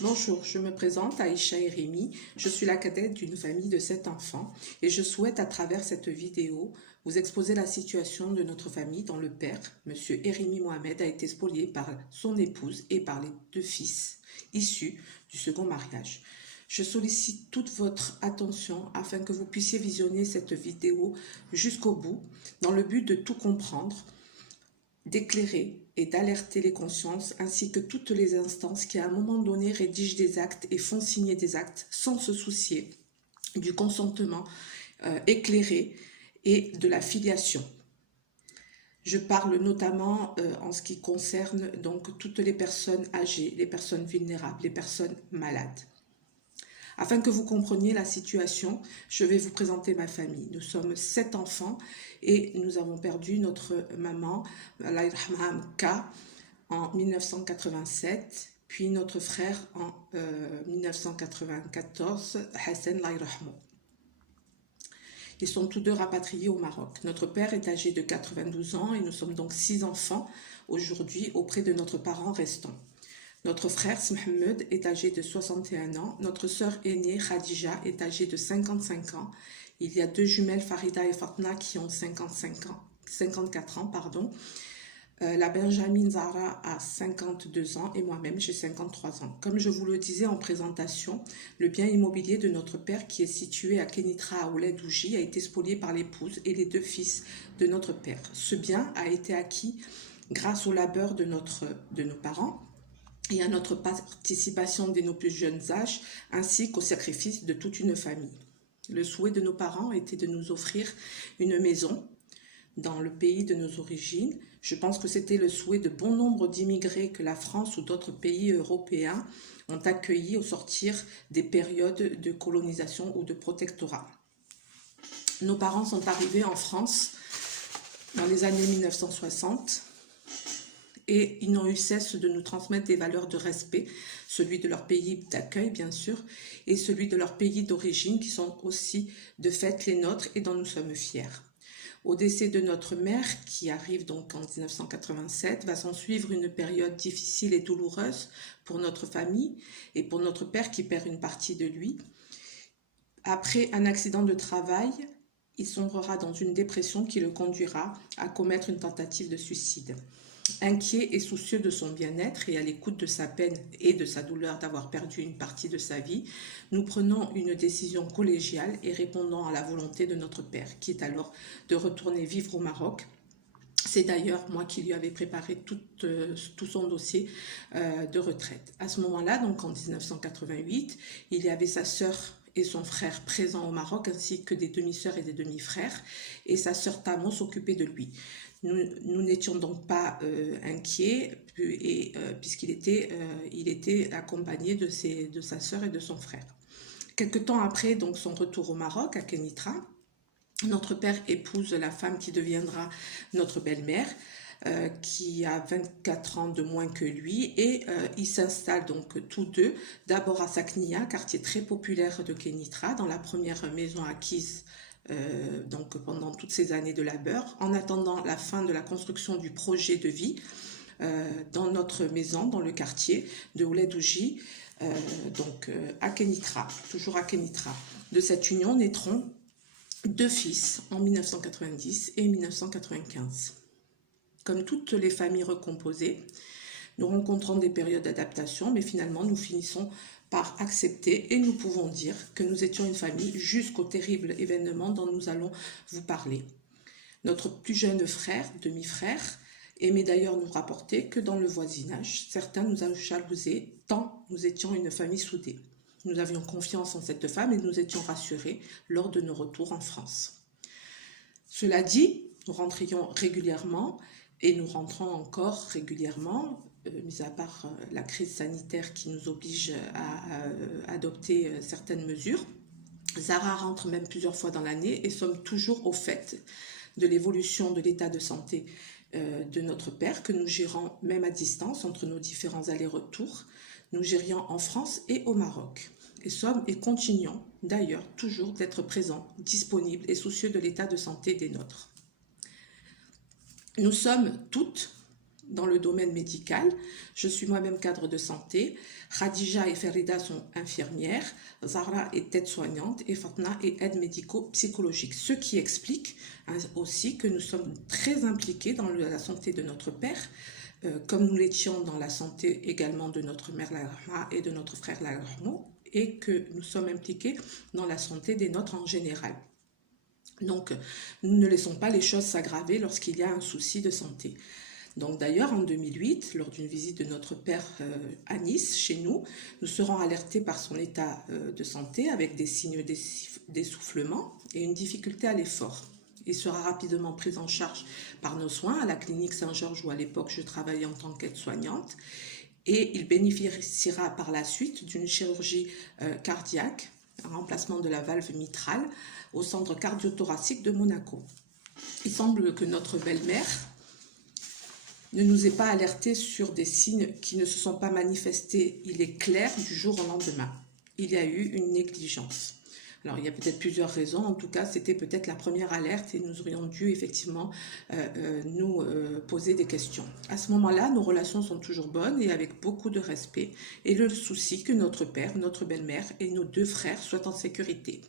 Bonjour, je me présente Aïcha Erimi, je suis la cadette d'une famille de 7 enfants et je souhaite à travers cette vidéo vous exposer la situation de notre famille dont le père, M. Erimi Mohamed, a été spolié par son épouse et par les 2 fils issus du second mariage. Je sollicite toute votre attention afin que vous puissiez visionner cette vidéo jusqu'au bout dans le but de tout comprendre, d'éclairer et d'alerter les consciences ainsi que toutes les instances qui à un moment donné rédigent des actes et font signer des actes sans se soucier du consentement éclairé et de la filiation. Je parle notamment en ce qui concerne donc toutes les personnes âgées, les personnes vulnérables, les personnes malades. Afin que vous compreniez la situation, je vais vous présenter ma famille. Nous sommes 7 enfants et nous avons perdu notre maman, Allah yarhamha K, en 1987, puis notre frère en 1994, Hassan Allah yarhamou. Ils sont tous deux rapatriés au Maroc. Notre père est âgé de 92 ans et nous sommes donc 6 enfants aujourd'hui auprès de notre parent restant. Notre frère Mohamed est âgé de 61 ans. Notre sœur aînée Khadija est âgée de 55 ans. Il y a 2 jumelles Farida et Fatna qui ont 54 ans. Pardon. La Benjamin Zara a 52 ans et moi-même j'ai 53 ans. Comme je vous le disais en présentation, le bien immobilier de notre père qui est situé à Kenitra à Ouledouji a été spolié par l'épouse et les 2 fils de notre père. Ce bien a été acquis grâce au labeur de nos parents et à notre participation dès nos plus jeunes âges, ainsi qu'au sacrifice de toute une famille. Le souhait de nos parents était de nous offrir une maison dans le pays de nos origines. Je pense que c'était le souhait de bon nombre d'immigrés que la France ou d'autres pays européens ont accueillis au sortir des périodes de colonisation ou de protectorat. Nos parents sont arrivés en France dans les années 1960 et ils n'ont eu cesse de nous transmettre des valeurs de respect, celui de leur pays d'accueil bien sûr, et celui de leur pays d'origine qui sont aussi de fait les nôtres et dont nous sommes fiers. Au décès de notre mère, qui arrive donc en 1987, va s'en suivre une période difficile et douloureuse pour notre famille et pour notre père qui perd une partie de lui. Après un accident de travail, il sombrera dans une dépression qui le conduira à commettre une tentative de suicide. Inquiet et soucieux de son bien-être et à l'écoute de sa peine et de sa douleur d'avoir perdu une partie de sa vie, nous prenons une décision collégiale et répondant à la volonté de notre père, qui est alors de retourner vivre au Maroc. C'est d'ailleurs moi qui lui avais préparé tout son dossier de retraite. À ce moment-là, donc en 1988, il y avait sa sœur et son frère présents au Maroc, ainsi que des demi-sœurs et des demi-frères, et sa sœur Tamo s'occupait de lui. Nous n'étions donc pas inquiets puisqu'il était accompagné de sa sœur et de son frère. Quelque temps après donc, son retour au Maroc, à Kenitra, notre père épouse la femme qui deviendra notre belle-mère, qui a 24 ans de moins que lui, et ils s'installent donc tous deux, d'abord à Saknia, quartier très populaire de Kenitra, dans la première maison acquise donc pendant toutes ces années de labeur, en attendant la fin de la construction du projet de vie dans notre maison, dans le quartier de Ouledouji, à Kenitra, toujours à Kenitra. De cette union naîtront 2 fils en 1990 et 1995. Comme toutes les familles recomposées, nous rencontrons des périodes d'adaptation, mais finalement nous finissons par accepter et nous pouvons dire que nous étions une famille jusqu'au terrible événement dont nous allons vous parler. Notre plus jeune frère, demi-frère, aimait d'ailleurs nous rapporter que dans le voisinage, certains nous ont jalousés tant nous étions une famille soudée. Nous avions confiance en cette femme et nous étions rassurés lors de nos retours en France. Cela dit, nous rentrions régulièrement et nous rentrons encore régulièrement, mis à part la crise sanitaire qui nous oblige à adopter certaines mesures. Zara rentre même plusieurs fois dans l'année et sommes toujours au fait de l'évolution de l'état de santé de notre père, que nous gérons même à distance entre nos différents allers-retours. Nous gérions en France et au Maroc. Et sommes et continuons d'ailleurs toujours d'être présents, disponibles et soucieux de l'état de santé des nôtres. Nous sommes toutes dans le domaine médical. Je suis moi-même cadre de santé. Khadija et Ferida sont infirmières. Zahra est aide-soignante et Fatna est aide médico-psychologique. Ce qui explique aussi que nous sommes très impliqués dans la santé de notre père, comme nous l'étions dans la santé également de notre mère et de notre frère et que nous sommes impliqués dans la santé des nôtres en général. Donc, nous ne laissons pas les choses s'aggraver lorsqu'il y a un souci de santé. Donc d'ailleurs, en 2008, lors d'une visite de notre père à Nice, chez nous, nous serons alertés par son état de santé avec des signes d'essoufflement et une difficulté à l'effort. Il sera rapidement pris en charge par nos soins à la clinique Saint-Georges où à l'époque je travaillais en tant qu'aide-soignante et il bénéficiera par la suite d'une chirurgie cardiaque, un remplacement de la valve mitrale au centre cardio-thoracique de Monaco. Il semble que notre belle-mère ne nous ait pas alertés sur des signes qui ne se sont pas manifestés, il est clair, du jour au lendemain. Il y a eu une négligence. Alors, il y a peut-être plusieurs raisons. En tout cas, c'était peut-être la première alerte et nous aurions dû effectivement nous poser des questions. À ce moment-là, nos relations sont toujours bonnes et avec beaucoup de respect. Et le souci que notre père, notre belle-mère et nos 2 frères soient en sécurité.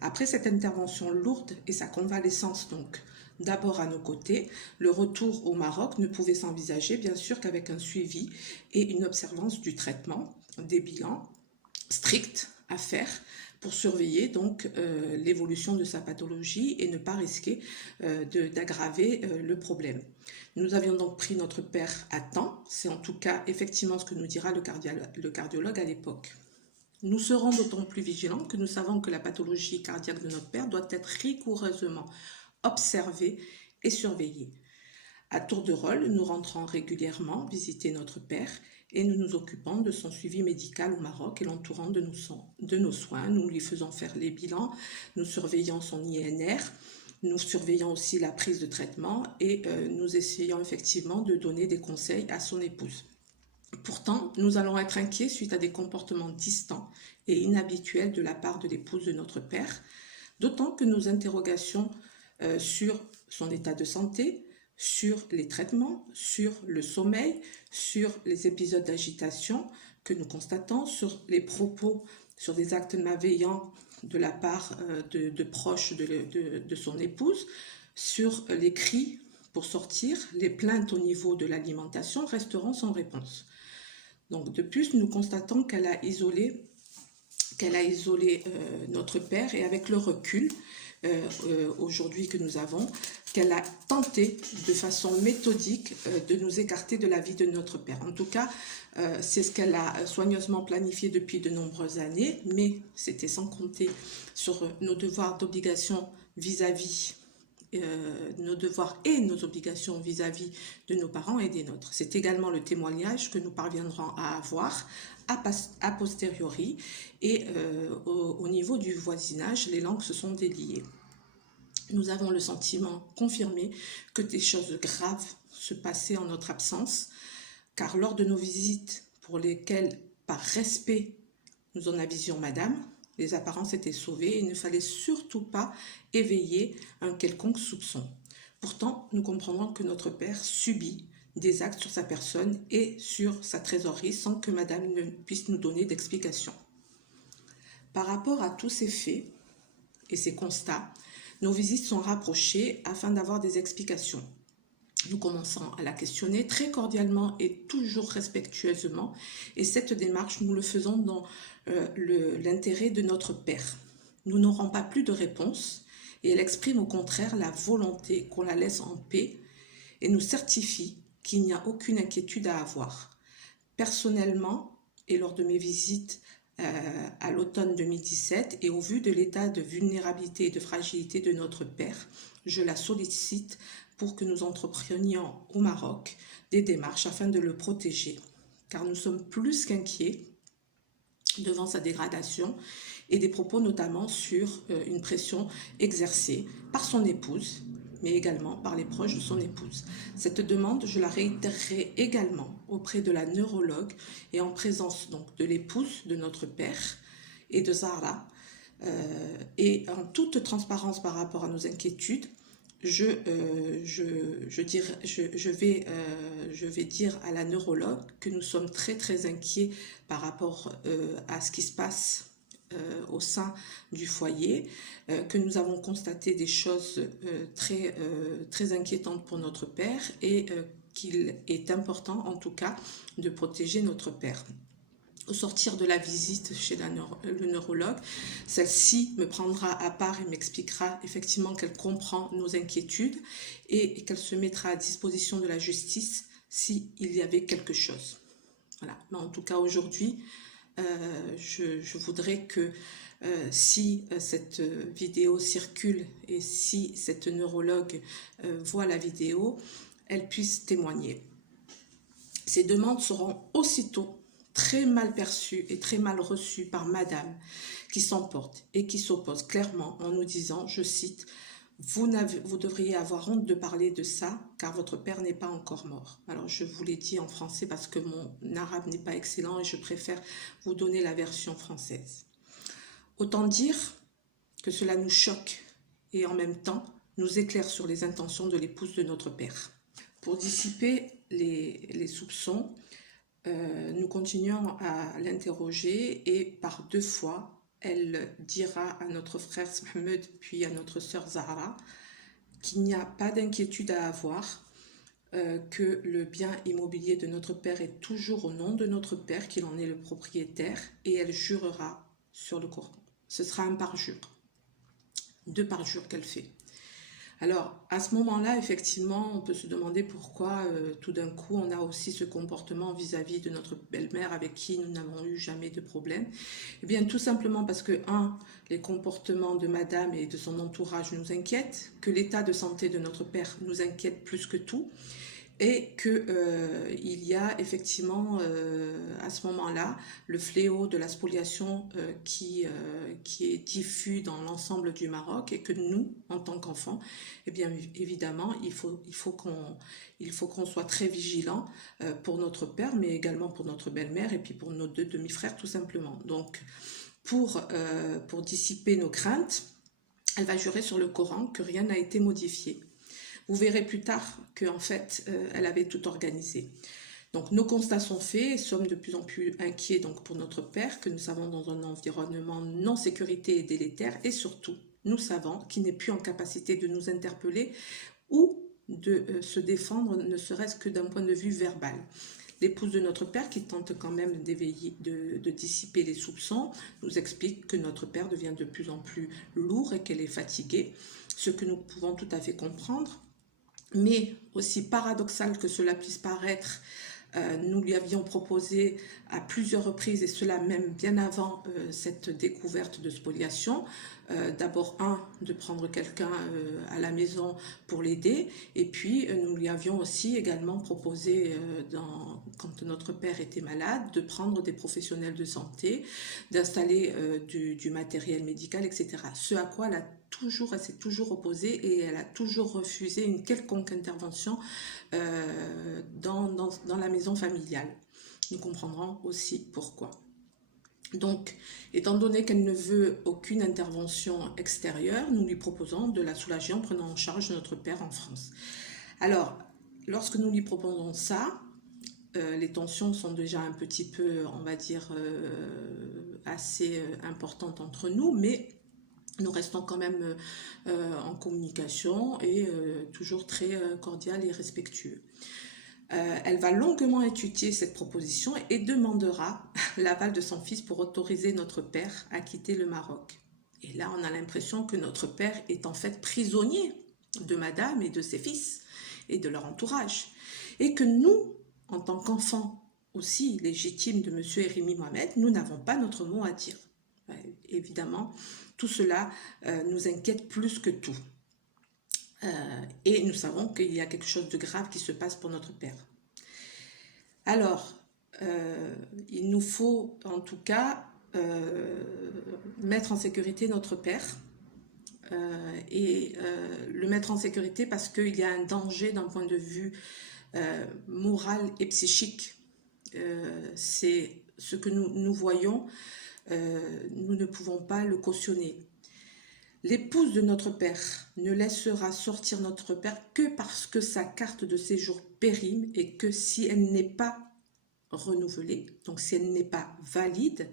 Après cette intervention lourde et sa convalescence, donc, d'abord à nos côtés, le retour au Maroc ne pouvait s'envisager bien sûr qu'avec un suivi et une observance du traitement, des bilans stricts à faire pour surveiller donc l'évolution de sa pathologie et ne pas risquer d'aggraver le problème. Nous avions donc pris notre père à temps, c'est en tout cas effectivement ce que nous dira le cardiologue à l'époque. Nous serons d'autant plus vigilants que nous savons que la pathologie cardiaque de notre père doit être rigoureusement observée et surveillée. À tour de rôle, nous rentrons régulièrement visiter notre père et nous nous occupons de son suivi médical au Maroc et l'entourant de nos soins. Nous lui faisons faire les bilans, nous surveillons son INR, nous surveillons aussi la prise de traitement et nous essayons effectivement de donner des conseils à son épouse. Pourtant, nous allons être inquiets suite à des comportements distants et inhabituels de la part de l'épouse de notre père, d'autant que nos interrogations sur son état de santé, sur les traitements, sur le sommeil, sur les épisodes d'agitation que nous constatons, sur les propos, sur des actes malveillants de la part de proches de son épouse, sur les cris pour sortir, les plaintes au niveau de l'alimentation resteront sans réponse. Donc de plus, nous constatons qu'elle a isolé notre père et avec le recul aujourd'hui que nous avons, qu'elle a tenté de façon méthodique de nous écarter de la vie de notre père. En tout cas, c'est ce qu'elle a soigneusement planifié depuis de nombreuses années, mais c'était sans compter sur nos devoirs d'obligation vis-à-vis nos devoirs et nos obligations vis-à-vis de nos parents et des nôtres. C'est également le témoignage que nous parviendrons à avoir a posteriori et au niveau du voisinage, les langues se sont déliées. Nous avons le sentiment confirmé que des choses graves se passaient en notre absence, car lors de nos visites pour lesquelles, par respect, nous en avisions madame, les apparences étaient sauvées et il ne fallait surtout pas éveiller un quelconque soupçon. Pourtant, nous comprenons que notre père subit des actes sur sa personne et sur sa trésorerie sans que madame ne puisse nous donner d'explication. Par rapport à tous ces faits et ces constats, nos visites sont rapprochées afin d'avoir des explications. Nous commençons à la questionner très cordialement et toujours respectueusement et cette démarche, nous le faisons dans l'intérêt de notre père. Nous n'aurons pas plus de réponse et elle exprime au contraire la volonté qu'on la laisse en paix et nous certifie qu'il n'y a aucune inquiétude à avoir. Personnellement, et lors de mes visites à l'automne 2017 et au vu de l'état de vulnérabilité et de fragilité de notre père, je la sollicite pour que nous entreprenions au Maroc des démarches afin de le protéger, car nous sommes plus qu'inquiets devant sa dégradation et des propos notamment sur une pression exercée par son épouse, mais également par les proches de son épouse. Cette demande, je la réitérerai également auprès de la neurologue et en présence donc de l'épouse de notre père et de Zahra, et en toute transparence par rapport à nos inquiétudes, je vais dire à la neurologue que nous sommes très très inquiets par rapport à ce qui se passe au sein du foyer, que nous avons constaté des choses très inquiétantes pour notre père et qu'il est important en tout cas de protéger notre père. Au sortir de la visite chez le neurologue, celle-ci me prendra à part et m'expliquera effectivement qu'elle comprend nos inquiétudes et qu'elle se mettra à disposition de la justice s'il y avait quelque chose. Voilà. Mais en tout cas, aujourd'hui, je voudrais que si cette vidéo circule et si cette neurologue voit la vidéo, elle puisse témoigner. Ces demandes seront aussitôt très mal perçue et très mal reçue par madame qui s'emporte et qui s'oppose clairement en nous disant, je cite, vous devriez avoir honte de parler de ça car votre père n'est pas encore mort. Alors je vous l'ai dit en français parce que mon arabe n'est pas excellent et je préfère vous donner la version française. Autant dire que cela nous choque et en même temps nous éclaire sur les intentions de l'épouse de notre père. Pour dissiper les soupçons, nous continuons à l'interroger et par 2 fois, elle dira à notre frère Mohamed puis à notre sœur Zahra qu'il n'y a pas d'inquiétude à avoir, que le bien immobilier de notre père est toujours au nom de notre père, qu'il en est le propriétaire, et elle jurera sur le Coran. Ce sera un parjure, 2 parjures qu'elle fait. Alors, à ce moment-là, effectivement, on peut se demander pourquoi tout d'un coup, on a aussi ce comportement vis-à-vis de notre belle-mère avec qui nous n'avons eu jamais de problème. Eh bien, tout simplement parce que, les comportements de madame et de son entourage nous inquiètent, que l'état de santé de notre père nous inquiète plus que tout, et que il y a effectivement à ce moment-là le fléau de la spoliation qui est diffus dans l'ensemble du Maroc et que nous, en tant qu'enfants, eh bien évidemment, il faut qu'on soit très vigilant pour notre père, mais également pour notre belle-mère et puis pour nos 2 demi-frères tout simplement. Donc pour dissiper nos craintes, elle va jurer sur le Coran que rien n'a été modifié. Vous verrez plus tard qu'en fait, elle avait tout organisé. Donc, nos constats sont faits et sommes de plus en plus inquiets donc, pour notre père, que nous savons dans un environnement non sécurité et délétère. Et surtout, nous savons qu'il n'est plus en capacité de nous interpeller ou de se défendre, ne serait-ce que d'un point de vue verbal. L'épouse de notre père, qui tente quand même de dissiper les soupçons, nous explique que notre père devient de plus en plus lourd et qu'elle est fatiguée, ce que nous pouvons tout à fait comprendre. Mais aussi paradoxal que cela puisse paraître, nous lui avions proposé à plusieurs reprises, et cela même bien avant cette découverte de spoliation, d'abord de prendre quelqu'un à la maison pour l'aider, et puis nous lui avions aussi également proposé, quand notre père était malade, de prendre des professionnels de santé, d'installer du matériel médical, etc. Ce à quoi elle s'est toujours opposée et elle a toujours refusé une quelconque intervention dans la maison familiale. Nous comprendrons aussi pourquoi. Donc, étant donné qu'elle ne veut aucune intervention extérieure, nous lui proposons de la soulager en prenant en charge notre père en France. Alors, lorsque nous lui proposons ça, les tensions sont déjà un petit peu, on va dire, assez importantes entre nous, mais nous restons quand même en communication et toujours très cordial et respectueux. Elle va longuement étudier cette proposition et demandera l'aval de son fils pour autoriser notre père à quitter le Maroc. Et là, on a l'impression que notre père est en fait prisonnier de madame et de ses fils et de leur entourage. Et que nous, en tant qu'enfants aussi légitimes de monsieur Hérimi Mohamed, nous n'avons pas notre mot à dire. Évidemment, tout cela nous inquiète plus que tout. Et nous savons qu'il y a quelque chose de grave qui se passe pour notre père. Alors, il nous faut en tout cas mettre en sécurité notre père et le mettre en sécurité parce qu'il y a un danger d'un point de vue moral et psychique. C'est ce que nous voyons, nous ne pouvons pas le cautionner. L'épouse de notre père ne laissera sortir notre père que parce que sa carte de séjour périme et que si elle n'est pas renouvelée, donc si elle n'est pas valide,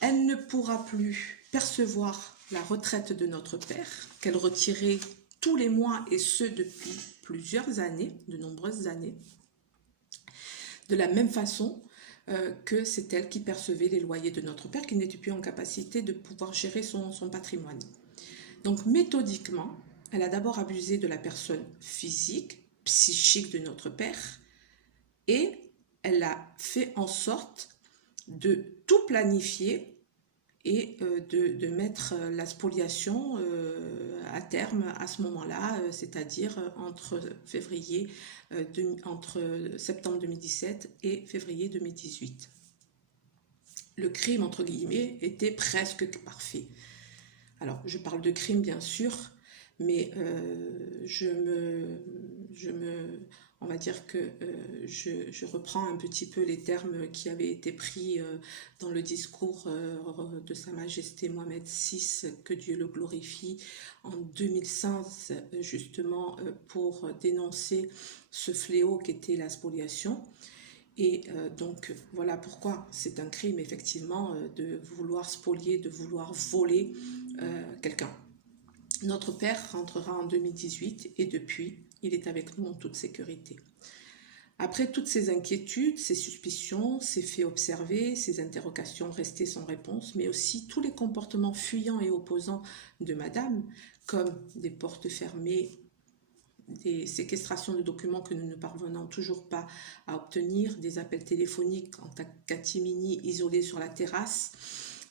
elle ne pourra plus percevoir la retraite de notre père, qu'elle retirait tous les mois et ce depuis plusieurs années, de nombreuses années, de la même façon que c'est elle qui percevait les loyers de notre père, qui n'était plus en capacité de pouvoir gérer son patrimoine. Donc méthodiquement, elle a d'abord abusé de la personne physique, psychique de notre père, et elle a fait en sorte de tout planifier et de mettre la spoliation à terme à ce moment-là, c'est-à-dire entre septembre 2017 et février 2018. Le crime, entre guillemets, était presque parfait. Alors, je parle de crime, bien sûr, mais on va dire que je reprends un petit peu les termes qui avaient été pris dans le discours de Sa Majesté Mohamed VI, que Dieu le glorifie, en 2005, justement pour dénoncer ce fléau qu'était la spoliation. Et donc, voilà pourquoi c'est un crime, effectivement, de vouloir spolier, de vouloir voler quelqu'un. Notre père rentrera en 2018 et depuis, il est avec nous en toute sécurité. Après toutes ces inquiétudes, ces suspicions, ces faits observés, ces interrogations restées sans réponse, mais aussi tous les comportements fuyants et opposants de madame, comme des portes fermées, des séquestrations de documents que nous ne parvenons toujours pas à obtenir, des appels téléphoniques en catimini isolés sur la terrasse,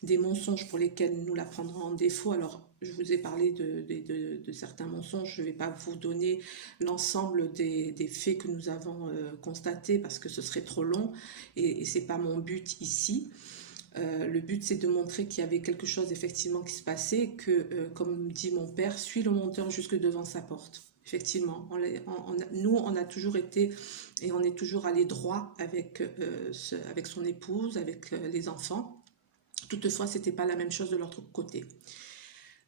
des mensonges pour lesquels nous la prendrons en défaut. Alors, je vous ai parlé de certains mensonges, je ne vais pas vous donner l'ensemble des faits que nous avons constatés parce que ce serait trop long et ce n'est pas mon but ici. Le but, c'est de montrer qu'il y avait quelque chose effectivement qui se passait, que, comme dit mon père, suit le monteur jusque devant sa porte. Effectivement, nous, on a toujours été et on est toujours allé droit avec son épouse, avec les enfants. Toutefois, ce n'était pas la même chose de l'autre côté.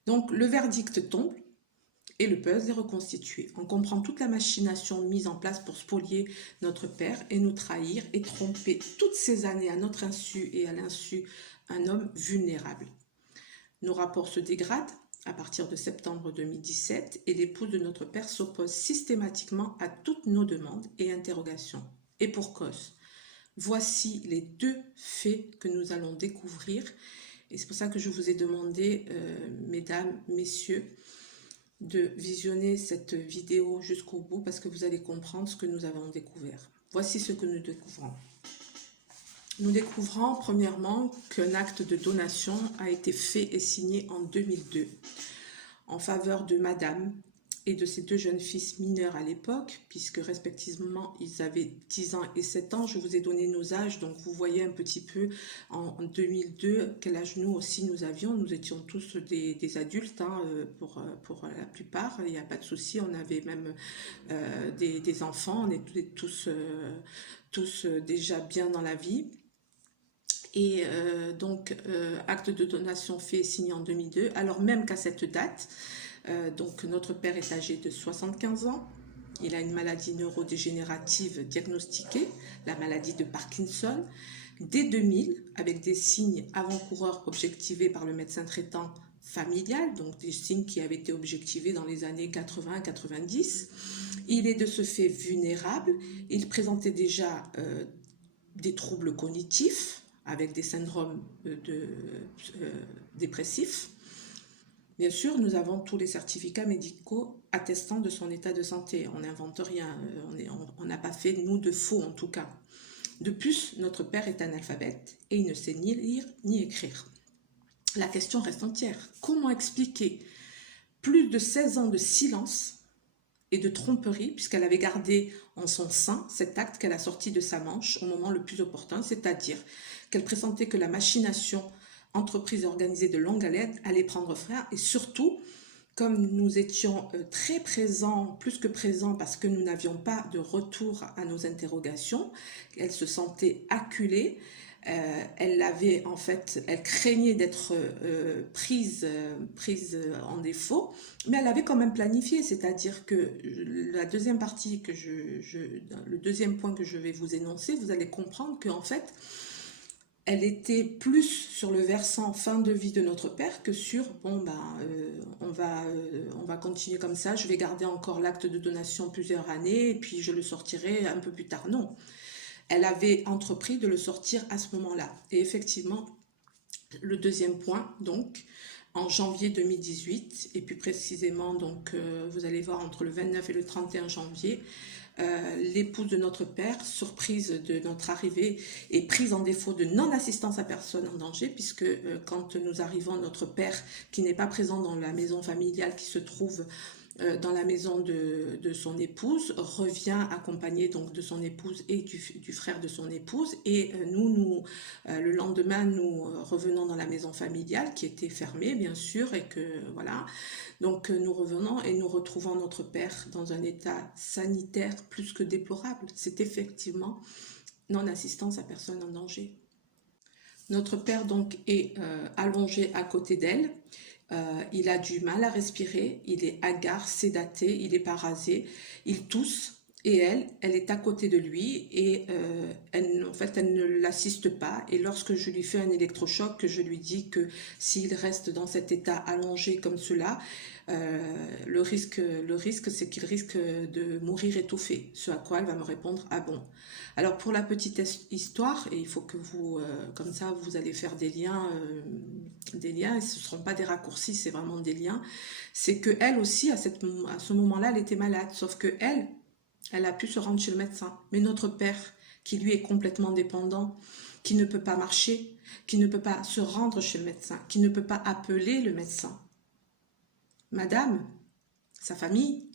Donc, le verdict tombe et le puzzle est reconstitué. On comprend toute la machination mise en place pour spolier notre père et nous trahir et tromper toutes ces années à notre insu et à l'insu un homme vulnérable. Nos rapports se dégradent à partir de septembre 2017 et l'épouse de notre père s'oppose systématiquement à toutes nos demandes et interrogations. Et pour cause. Voici les deux faits que nous allons découvrir. Et c'est pour ça que je vous ai demandé, mesdames, messieurs, de visionner cette vidéo jusqu'au bout parce que vous allez comprendre ce que nous avons découvert. Voici ce que nous découvrons. Nous découvrons premièrement qu'un acte de donation a été fait et signé en 2002 en faveur de madame et de ses deux jeunes fils mineurs à l'époque, puisque respectivement ils avaient 10 ans et 7 ans. Je vous ai donné nos âges, donc vous voyez un petit peu en 2002 quel âge nous aussi nous avions. Nous étions tous des adultes hein, pour la plupart, il n'y a pas de souci. On avait même des enfants, on était tous déjà bien dans la vie. Et donc, acte de donation fait et signé en 2002, alors même qu'à cette date, donc notre père est âgé de 75 ans, il a une maladie neurodégénérative diagnostiquée, la maladie de Parkinson, dès 2000, avec des signes avant-coureurs objectivés par le médecin traitant familial, donc des signes qui avaient été objectivés dans les années 80-90. Il est de ce fait vulnérable, il présentait déjà des troubles cognitifs, avec des syndromes dépressifs. Bien sûr, nous avons tous les certificats médicaux attestant de son état de santé. On n'invente rien, on n'a pas fait, nous, de faux en tout cas. De plus, notre père est analphabète et il ne sait ni lire ni écrire. La question reste entière. Comment expliquer plus de 16 ans de silence et de tromperie, puisqu'elle avait gardé en son sein cet acte qu'elle a sorti de sa manche au moment le plus opportun, c'est-à-dire qu'elle pressentait que la machination entreprise et organisée de longue haleine allait prendre fin, et surtout, comme nous étions très présents, plus que présents, parce que nous n'avions pas de retour à nos interrogations, elle se sentait acculée, Elle avait en fait, elle craignait d'être prise en défaut, mais elle avait quand même planifié, c'est-à-dire que la deuxième partie le deuxième point que je vais vous énoncer, vous allez comprendre qu'en fait, elle était plus sur le versant fin de vie de notre père que sur bon ben on va continuer comme ça, je vais garder encore l'acte de donation plusieurs années et puis je le sortirai un peu plus tard. Non, elle avait entrepris de le sortir à ce moment-là. Et effectivement, le deuxième point, donc, en janvier 2018, et plus précisément, donc, vous allez voir, entre le 29 et le 31 janvier, l'épouse de notre père, surprise de notre arrivée, est prise en défaut de non-assistance à personne en danger, puisque quand nous arrivons, notre père, qui n'est pas présent dans la maison familiale qui se trouve dans la maison de son épouse, revient accompagné donc de son épouse et du frère de son épouse, et le lendemain nous revenons dans la maison familiale qui était fermée bien sûr, et que voilà, donc nous revenons et nous retrouvons notre père dans un état sanitaire plus que déplorable. C'est effectivement non-assistance à personne en danger. Notre père donc est allongé à côté d'elle. Il a du mal à respirer, il est hagard, sédaté, il est parasé, il tousse, et elle est à côté de lui, et en fait elle ne l'assiste pas, et lorsque je lui fais un électrochoc, que je lui dis que s'il reste dans cet état allongé comme cela, le risque c'est qu'il risque de mourir étouffé, ce à quoi elle va me répondre ah bon. Alors pour la petite histoire, et il faut que vous, comme ça vous allez faire des liens, et ce ne seront pas des raccourcis, c'est vraiment des liens, c'est que elle aussi à ce moment-là elle était malade, sauf que elle a pu se rendre chez le médecin, mais notre père qui lui est complètement dépendant, qui ne peut pas marcher, qui ne peut pas se rendre chez le médecin, qui ne peut pas appeler le médecin, madame, sa famille,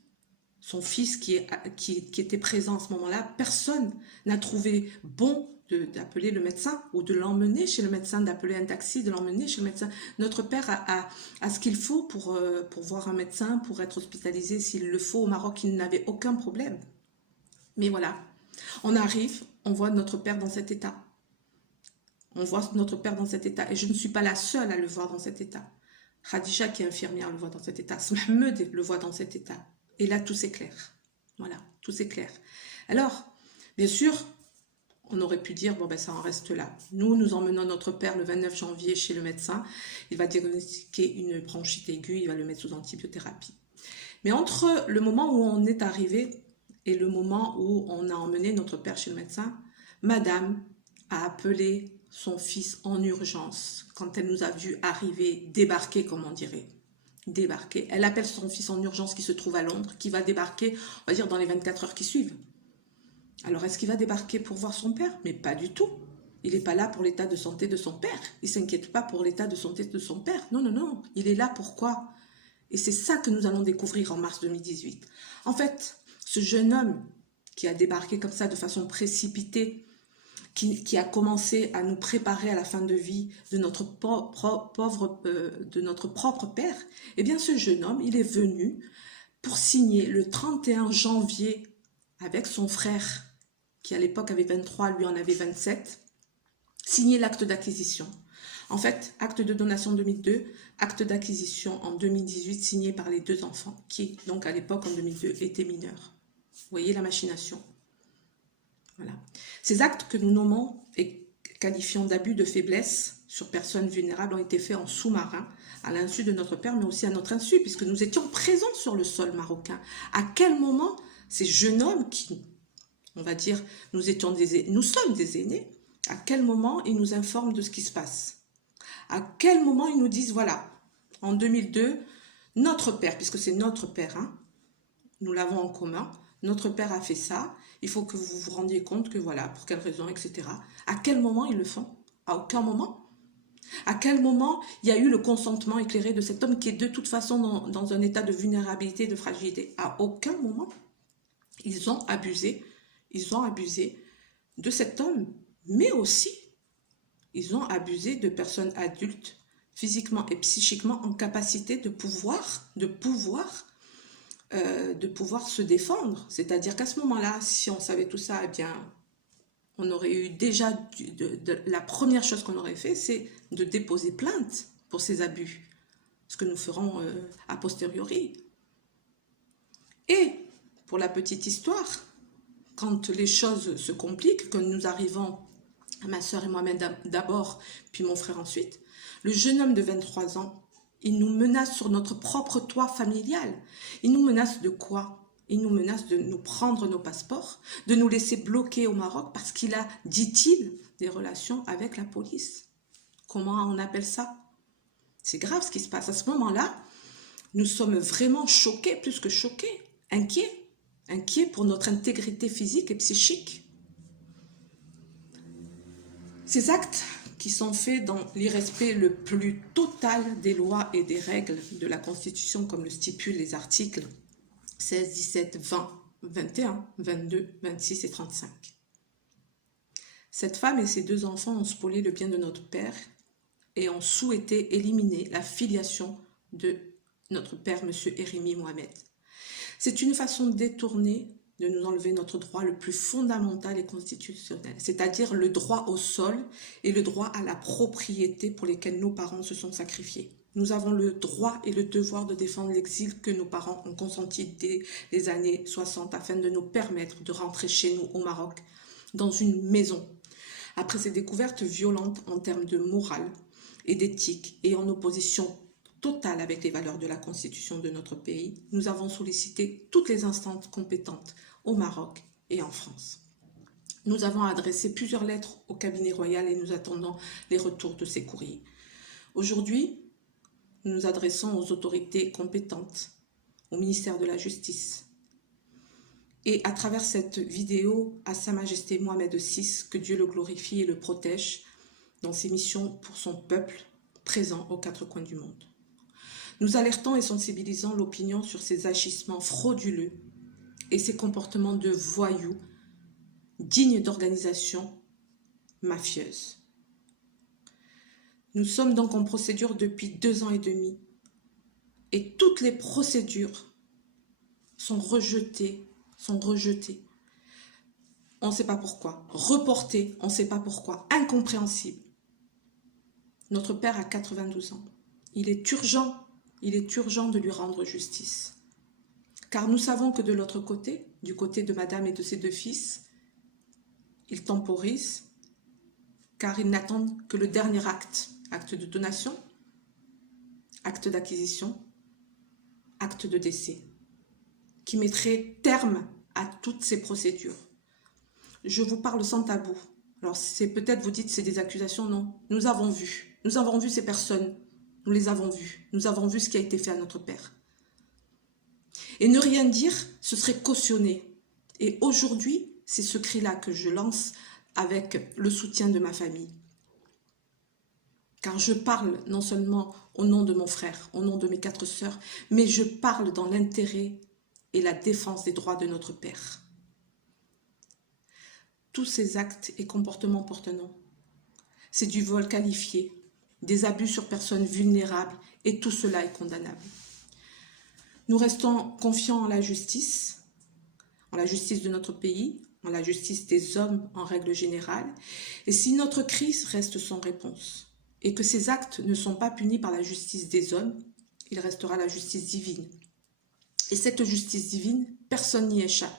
son fils qui était présent à ce moment-là, personne n'a trouvé bon d'appeler le médecin ou de l'emmener chez le médecin, d'appeler un taxi, de l'emmener chez le médecin. Notre père a ce qu'il faut pour voir un médecin, pour être hospitalisé s'il le faut. Au Maroc, il n'avait aucun problème. Mais voilà, on arrive, on voit notre père dans cet état. On voit notre père dans cet état. Et je ne suis pas la seule à le voir dans cet état. Khadija, qui est infirmière, le voit dans cet état. Mohamed le voit dans cet état. Et là, tout s'éclaire. Voilà, tout s'éclaire. Alors, bien sûr, on aurait pu dire, bon ben ça en reste là. Nous emmenons notre père le 29 janvier chez le médecin. Il va diagnostiquer une bronchite aiguë, il va le mettre sous antibiothérapie. Mais entre le moment où on est arrivé et le moment où on a emmené notre père chez le médecin, madame a appelé son fils en urgence quand elle nous a vu arriver, débarquer comme on dirait. Débarquer. Elle appelle son fils en urgence qui se trouve à Londres, qui va débarquer, on va dire, dans les 24 heures qui suivent. Alors, est-ce qu'il va débarquer pour voir son père? Mais pas du tout. Il n'est pas là pour l'état de santé de son père. Il ne s'inquiète pas pour l'état de santé de son père. Non, non, non. Il est là pour quoi? Et c'est ça que nous allons découvrir en mars 2018. En fait, ce jeune homme qui a débarqué comme ça de façon précipitée, qui a commencé à nous préparer à la fin de vie de notre propre père, eh bien ce jeune homme, il est venu pour signer le 31 janvier avec son frère, qui à l'époque avait 23, lui en avait 27, signer l'acte d'acquisition. En fait, acte de donation en 2002, acte d'acquisition en 2018, signé par les deux enfants, qui donc à l'époque en 2002 étaient mineurs. Vous voyez la machination. Voilà. Ces actes que nous nommons et qualifions d'abus de faiblesse sur personnes vulnérables ont été faits en sous-marin, à l'insu de notre père, mais aussi à notre insu, puisque nous étions présents sur le sol marocain. À quel moment ces jeunes hommes qui, on va dire, nous sommes des aînés, à quel moment ils nous informent de ce qui se passe? À quel moment ils nous disent, voilà, en 2002, notre père, puisque c'est notre père, hein, nous l'avons en commun, notre père a fait ça, il faut que vous vous rendiez compte que voilà, pour quelle raison, etc. À quel moment ils le font? À aucun moment. À quel moment il y a eu le consentement éclairé de cet homme qui est de toute façon dans un état de vulnérabilité, de fragilité? À aucun moment. Ils ont abusé de cet homme, mais aussi, ils ont abusé de personnes adultes, physiquement et psychiquement en capacité de pouvoir se défendre. C'est-à-dire qu'à ce moment-là, si on savait tout ça, eh bien, on aurait eu déjà, la première chose qu'on aurait fait, c'est de déposer plainte pour ces abus, ce que nous ferons a posteriori. Et, pour la petite histoire, quand les choses se compliquent, quand nous arrivons, ma soeur et moi-même d'abord, puis mon frère ensuite, le jeune homme de 23 ans, il nous menace sur notre propre toit familial. Il nous menace de quoi? Il nous menace de nous prendre nos passeports, de nous laisser bloquer au Maroc parce qu'il a, dit-il, des relations avec la police. Comment on appelle ça? C'est grave ce qui se passe. À ce moment-là, nous sommes vraiment choqués, plus que choqués, inquiets. Inquiets pour notre intégrité physique et psychique. Ces actes qui sont faits dans l'irrespect le plus total des lois et des règles de la Constitution, comme le stipulent les articles 16, 17, 20, 21, 22, 26 et 35. Cette femme et ses 2 enfants ont spolié le bien de notre père et ont souhaité éliminer la filiation de notre père, M. Hérimi Mohamed. C'est une façon détournée de nous enlever notre droit le plus fondamental et constitutionnel, c'est-à-dire le droit au sol et le droit à la propriété pour lesquels nos parents se sont sacrifiés. Nous avons le droit et le devoir de défendre l'exil que nos parents ont consenti dès les années 60 afin de nous permettre de rentrer chez nous au Maroc, dans une maison. Après ces découvertes violentes en termes de morale et d'éthique et en opposition totale avec les valeurs de la Constitution de notre pays, nous avons sollicité toutes les instances compétentes au Maroc et en France. Nous avons adressé plusieurs lettres au cabinet royal et nous attendons les retours de ces courriers. Aujourd'hui, nous nous adressons aux autorités compétentes, au ministère de la Justice. Et à travers cette vidéo, à Sa Majesté Mohamed VI, que Dieu le glorifie et le protège dans ses missions pour son peuple présent aux 4 coins du monde. Nous alertons et sensibilisons l'opinion sur ces agissements frauduleux et ces comportements de voyous dignes d'organisations mafieuses. Nous sommes donc en procédure depuis 2 ans et demi et toutes les procédures sont rejetées. On ne sait pas pourquoi. Reportées, on ne sait pas pourquoi. Incompréhensible. Notre père a 92 ans. Il est urgent de lui rendre justice. Car nous savons que de l'autre côté, du côté de madame et de ses 2 fils, ils temporisent, car ils n'attendent que le dernier acte. Acte de donation, acte d'acquisition, acte de décès, qui mettrait terme à toutes ces procédures. Je vous parle sans tabou. Alors, c'est peut-être vous dites c'est des accusations, non. Nous avons vu ces personnes. Nous les avons vues. Nous avons vu ce qui a été fait à notre père. Et ne rien dire, ce serait cautionné. Et aujourd'hui, c'est ce cri-là que je lance avec le soutien de ma famille. Car je parle non seulement au nom de mon frère, au nom de mes 4 sœurs, mais je parle dans l'intérêt et la défense des droits de notre père. Tous ces actes et comportements portent un nom. C'est du vol qualifié, des abus sur personnes vulnérables, et tout cela est condamnable. Nous restons confiants en la justice de notre pays, en la justice des hommes en règle générale, et si notre crise reste sans réponse, et que ces actes ne sont pas punis par la justice des hommes, il restera la justice divine. Et cette justice divine, personne n'y échappe.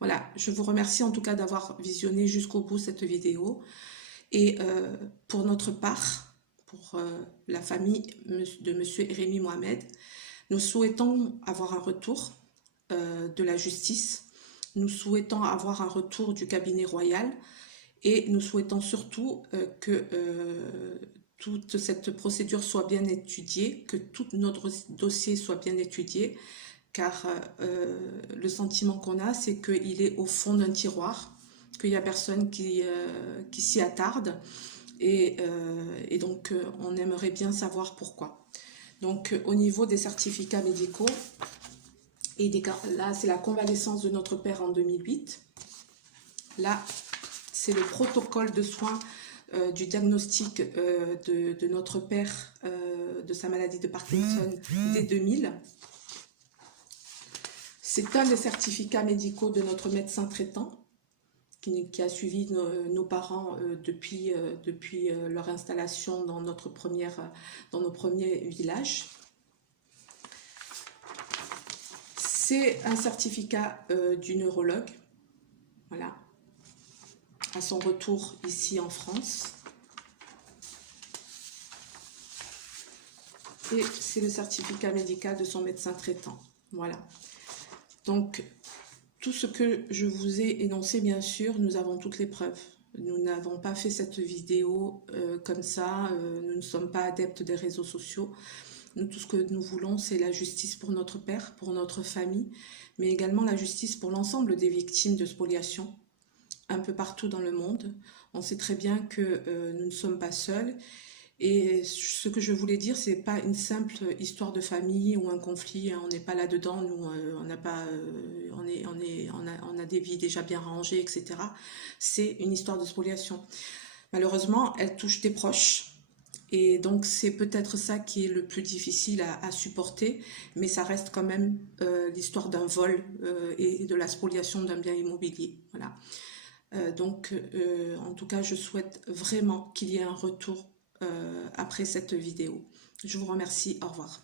Voilà, je vous remercie en tout cas d'avoir visionné jusqu'au bout cette vidéo. Et pour notre part, pour la famille de M. Hérimi Mohamed, nous souhaitons avoir un retour de la justice. Nous souhaitons avoir un retour du cabinet royal. Et nous souhaitons surtout que toute cette procédure soit bien étudiée, que tout notre dossier soit bien étudié, car le sentiment qu'on a, c'est qu'il est au fond d'un tiroir, qu'il n'y a personne qui s'y attarde, et donc on aimerait bien savoir pourquoi. Donc au niveau des certificats médicaux, et là c'est la convalescence de notre père en 2008, là c'est le protocole de soins du diagnostic de notre père de sa maladie de Parkinson dès 2000. C'est un des certificats médicaux de notre médecin traitant. qui a suivi nos parents depuis leur installation dans nos premiers villages. C'est un certificat du neurologue, voilà, à son retour ici en France. Et c'est le certificat médical de son médecin traitant, voilà. Donc, tout ce que je vous ai énoncé, bien sûr, nous avons toutes les preuves. Nous n'avons pas fait cette vidéo comme ça, nous ne sommes pas adeptes des réseaux sociaux. Nous, tout ce que nous voulons, c'est la justice pour notre père, pour notre famille, mais également la justice pour l'ensemble des victimes de spoliation, un peu partout dans le monde. On sait très bien que nous ne sommes pas seuls. Et ce que je voulais dire, c'est pas une simple histoire de famille ou un conflit. On n'est pas là-dedans. Nous, on n'a pas, on a des vies déjà bien rangées, etc. C'est une histoire de spoliation. Malheureusement, elle touche des proches. Et donc, c'est peut-être ça qui est le plus difficile à supporter, mais ça reste quand même l'histoire d'un vol et de la spoliation d'un bien immobilier. Voilà. Donc, en tout cas, je souhaite vraiment qu'il y ait un retour après cette vidéo. Je vous remercie. Au revoir.